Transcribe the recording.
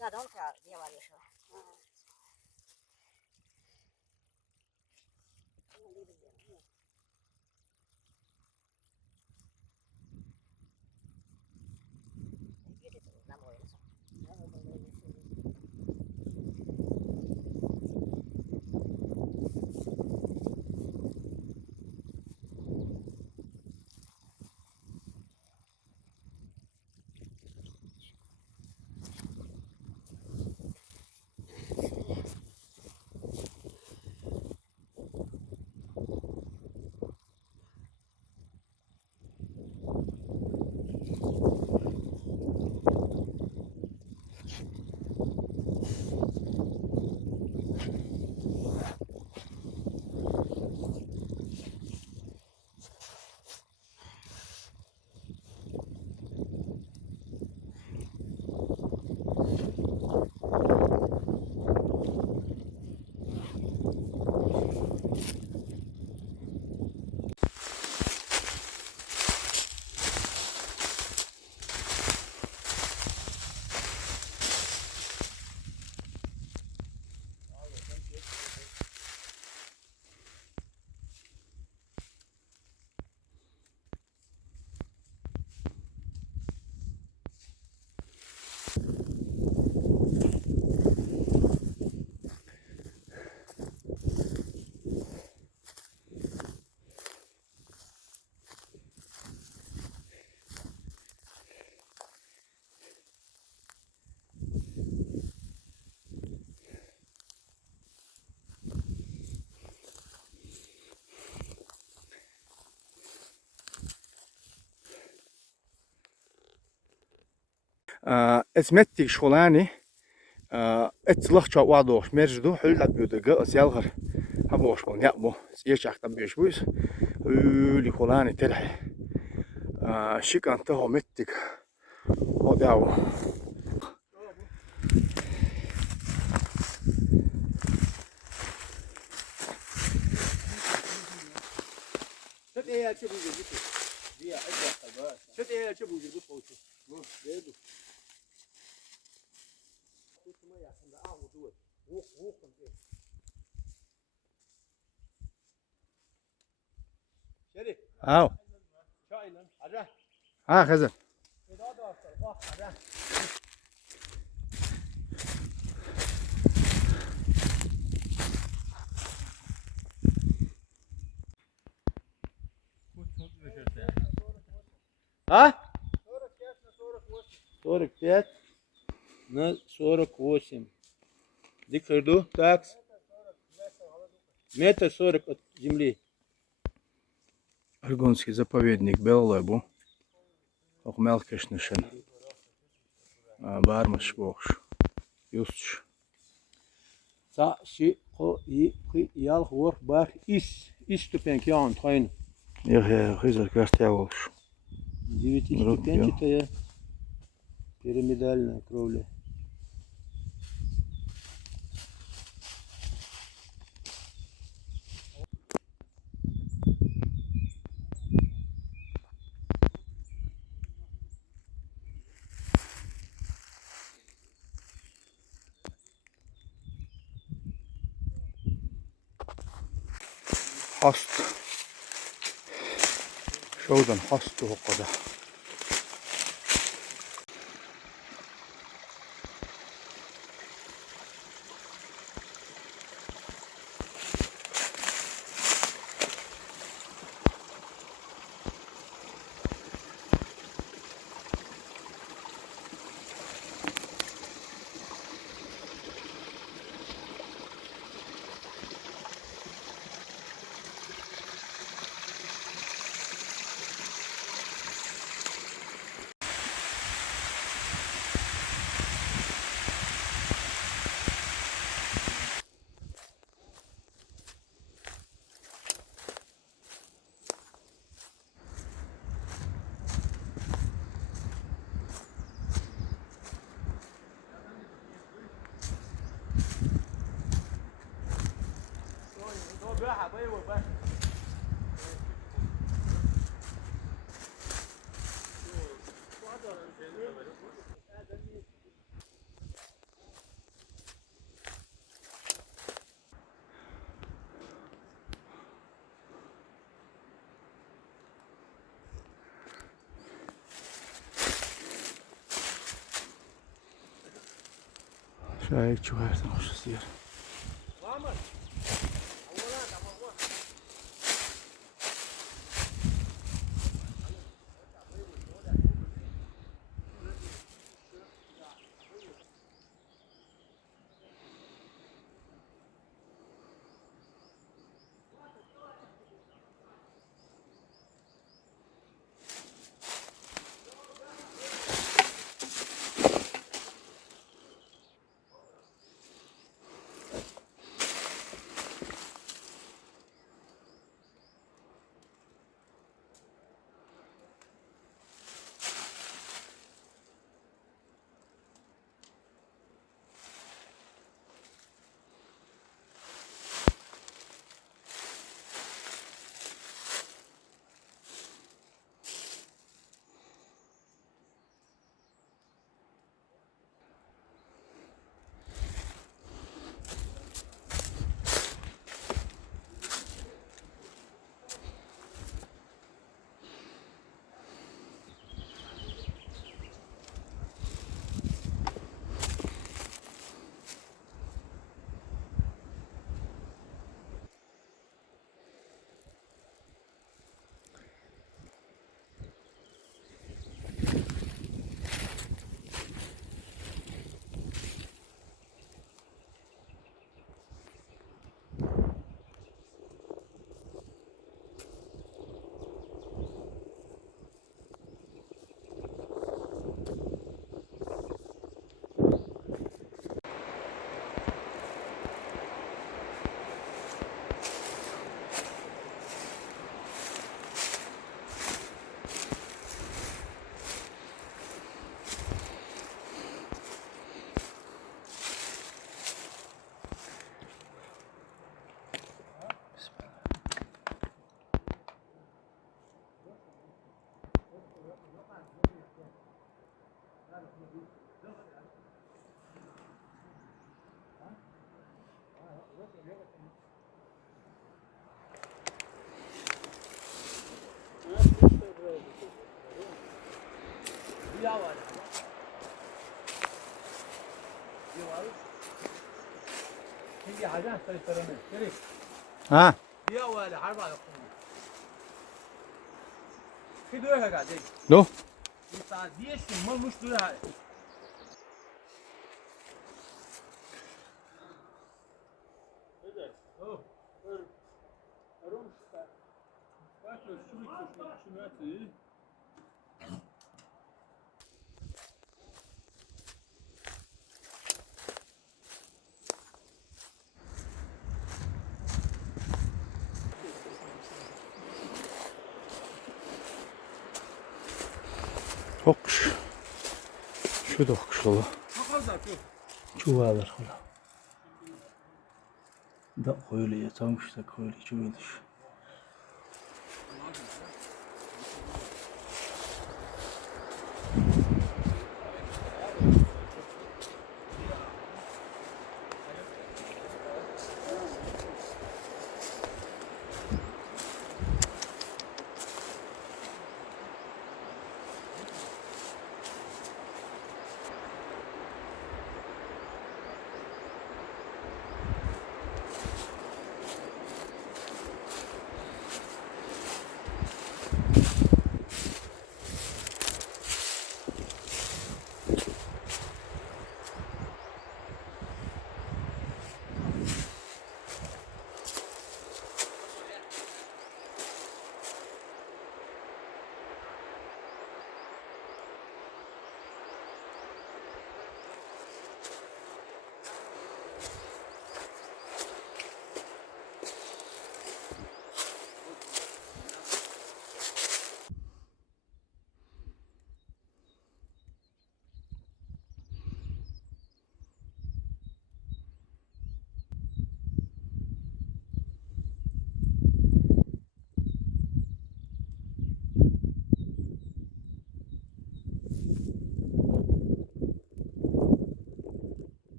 Ja, donc die var ju så. اسمتك شغلاني اتلخ شو وادوش مرجدو حل لبيودغ اسيالغر هبوش بون يابو يشاك تبيش بوس لي خلاني تلحي شيك انت هو متك وداو شد ايه چه بوجه بوده بیا اجازه شد ايه چه بوجه بوده فوتو بيدو ما يحسن ده اعو دوت وو كنت شري او شايلن حاجه خزن اذا دافت واخ حاجه ها 45 на 48 дикарду такс метр 40 от земли. Аргонский заповедник Беллебу Охмелкешнешен Бармаш Бохш Юстш Sa si ko i jal hoor bar is ступеньки он троин. Я хизер кастяволш 9-ступенчатая пирамидальная кровля. Hast Şuradan hastı o kadar. Şöyle çıkarsın hoşçası yer. Var mı? Allah'a tamam var. Diya var. Diya var. Şimdi hacan sayılarını. Gerek. Ha? Diya var. Harba yok. Kidoya kadar. No? İnsan diyesin malmış duyar. Oh. Arum sta. Bak şunu atı. Okş. Şu da okşalı. Bakalım şu. Çuvalar. Da öyle yatanmış da öyle çuvalar.